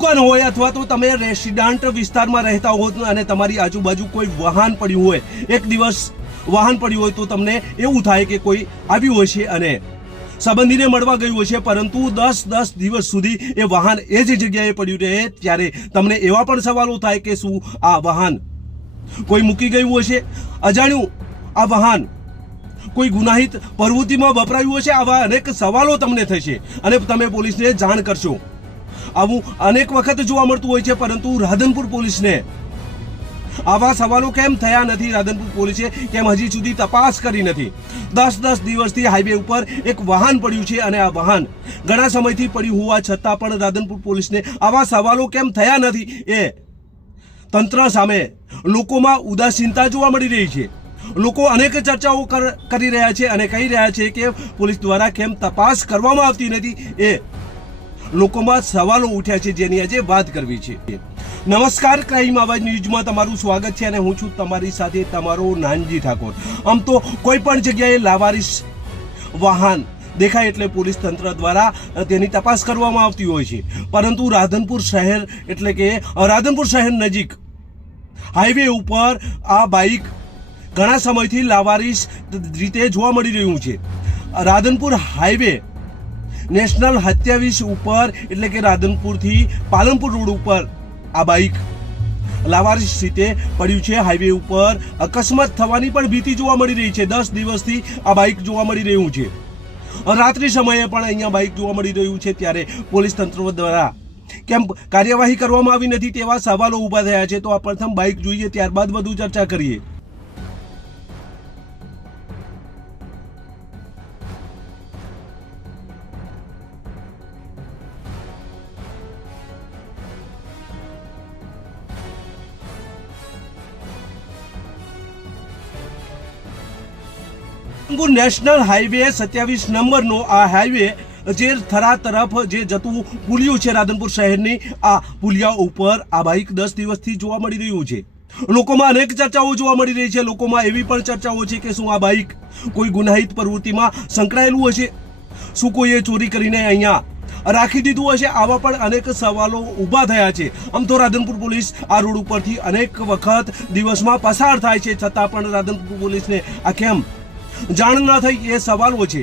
દુકાન હોય અથવા તો તમે રેસિડન્ટ વિસ્તારમાં રહેતા હો અને તમારી આજુબાજુ કોઈ વાહન પડ્યું હોય, એક દિવસ વાહન પડ્યું હોય તો તમને એવું થાય કે કોઈ આવ્યું હોય છે અને સંબંધીને મળવા ગયું હોય છે, પરંતુ 10 દિવસ સુધી એ વાહન એ જ જગ્યાએ પડ્યું રહે, ત્યારે તમને એવા પણ સવાલો થાય કે શું આ વાહન કોઈ મૂકી ગયું હોય છે, અજાણ્યું આ વાહન કોઈ ગુનાહિત પ્રવૃત્તિમાં વપરાયું હશે? આવા અનેક સવાલો તમને થશે અને તમે પોલીસને જાણ કરશો. આવું અનેક વખત જોવા મળતું હોય છે, પરંતુ રાધનપુર પોલીસને આવા સવાલો કેમ થયા નથી? રાધનપુર પોલીસે કેમ હજી સુધી તપાસ કરી નથી? 10 દિવસથી હાઈવે ઉપર એક વાહન પડ્યું છે અને આ વાહન ઘણા સમયથી પડ્યું હોવા છતાં પણ રાધનપુર પોલીસને આવા સવાલો કેમ થયા નથી? એ તંત્ર સામે લોકોમાં ઉદાસીનતા જોવા મળી રહી છે. લોકો અનેક ચર્ચાઓ કરી રહ્યા છે અને કહી રહ્યા છે કે પોલીસ દ્વારા કેમ તપાસ કરવામાં આવતી નથી? એ લોકોમાં સવાલો ઉઠ્યા છે, જેની આજે વાત કરવી છે. નમસ્કાર, ક્રાઇમ આવાજ ન્યૂઝમાં તમારું સ્વાગત છે અને હું છું તમારી સાથે તમારો નાનજી ઠાકોર. આમ તો કોઈ પણ જગ્યાએ લાવારીસ વાહન દેખાય એટલે પોલીસ તંત્ર દ્વારા તેની તપાસ કરવામાં આવતી હોય છે, પરંતુ રાધનપુર શહેર એટલે કે રાધનપુર શહેર નજીક હાઈવે ઉપર આ બાઇક ઘણા સમયથી લાવારીસ રીતે જોવા મળી રહ્યું છે. રાધનપુર હાઈવે નેશનલ 27 ઉપર એટલે કે રાધનપુરથી પાલનપુર રોડ ઉપર આ બાઇક લાવારીસ રીતે પડ્યું છે. હાઈવે ઉપર અકસ્માત થવાની પણ ભીતિ જોવા મળી રહી છે. 10 દિવસથી આ બાઇક જોવા મળી રહ્યું છે. રાત્રિ સમયે પણ અહીંયા બાઇક જોવા મળી રહ્યું છે, ત્યારે પોલીસ તંત્ર દ્વારા કેમ કાર્યવાહી કરવામાં આવી નથી તેવા સવાલો ઊભા થયા છે. તો આ પ્રથમ બાઇક જોઈએ, ત્યારબાદ વધુ ચર્ચા કરીએ. નેશનલ હાઈવે 27 નંબરનો આ હાઈવે જે થરા તરફ જે જતું પુલિયું છે રાધનપુર શહેરની, આ પુલિયા ઉપર આ બાઇક 10 દિવસથી જોવા મળી રહ્યું છે. લોકોમાં અનેક ચર્ચાઓ જોવા મળી રહી છે. લોકોમાં એવી પણ ચર્ચાઓ છે કે શું આ બાઇક કોઈ ગુનાહિત પ્રવૃત્તિમાં સંકળાયેલું હશે? શું કોઈએ ચોરી કરીને અહીંયા રાખી દીધું હશે? આવા પણ અનેક સવાલો ઊભા થયા છે. આમ તો રાધનપુર પોલીસ આ રોડ ઉપરથી અનેક વખત દિવસમાં પસાર થાય છે, છતાં પણ રાધનપુર પોલીસને આ કેમ જાણ ન થઈ એ સવાલો છે.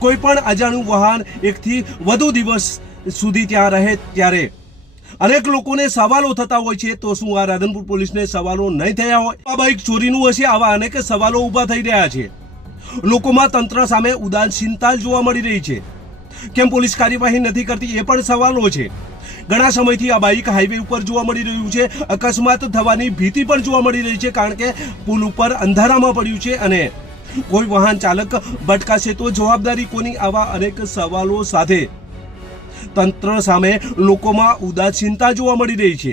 કોઈ પણ અજાણ્યું વાહન એકથી વધુ દિવસ સુધી ત્યાં રહે ત્યારે અનેક લોકોને સવાલો થતા હોય છે. તો શું આ રાધનપુર પોલીસને સવાલો નહીં થયા હોય? આ બાઇક ચોરીનું હશે? આવા અનેક સવાલો ઊભા થઈ રહ્યા છે. લોકોમાં તંત્ર સામે ઉદાસીનતા જોવા મળી રહી છે. કેમ પોલીસ કાર્યવાહી નથી કરતી? એ પણ સવાલો છે. ઘણા સમયથી આ બાઇક હાઈવે ઉપર જોવા મળી રહ્યું છે. અકસ્માત થવાની ભીતિ પણ જોવા મળી રહી છે, કારણ કે પુલ ઉપર અંધારામાં પડ્યું છે અને કોઈ વાહન ચાલક ભટકાશે તો જવાબદારી કોની? આવા અનેક સવાલો સાથે તંત્ર સામે લોકોમાં ઉદાસીનતા જોવા મળી રહી છે.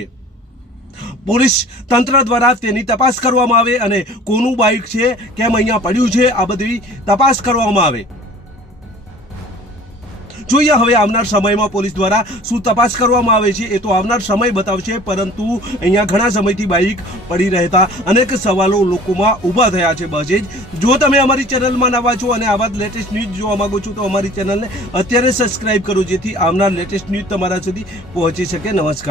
પોલીસ તંત્ર દ્વારા તેની તપાસ કરવામાં આવે અને કોનું બાઇક છે, કેમ અહીંયા પડ્યું છે, આ બધી તપાસ કરવામાં આવે. જોઈએ હવે આવનાર સમયમાં પોલીસ દ્વારા શું તપાસ કરવામાં આવે છે, એ તો આવનાર સમય બતાવશે. પરંતુ અહીંયા ઘણા સમયથી બાઇક પડી રહેતા અનેક સવાલો લોકોમાં ઊભા થયા છે. બસ જ, જો તમે અમારી ચેનલમાં નવા છો અને આવા જ લેટેસ્ટ ન્યૂઝ જોવા માંગો છો તો અમારી ચેનલને અત્યારે સબસ્ક્રાઇબ કરો, જેથી આવનાર લેટેસ્ટ ન્યૂઝ તમારા સુધી પહોંચી શકે. નમસ્કાર.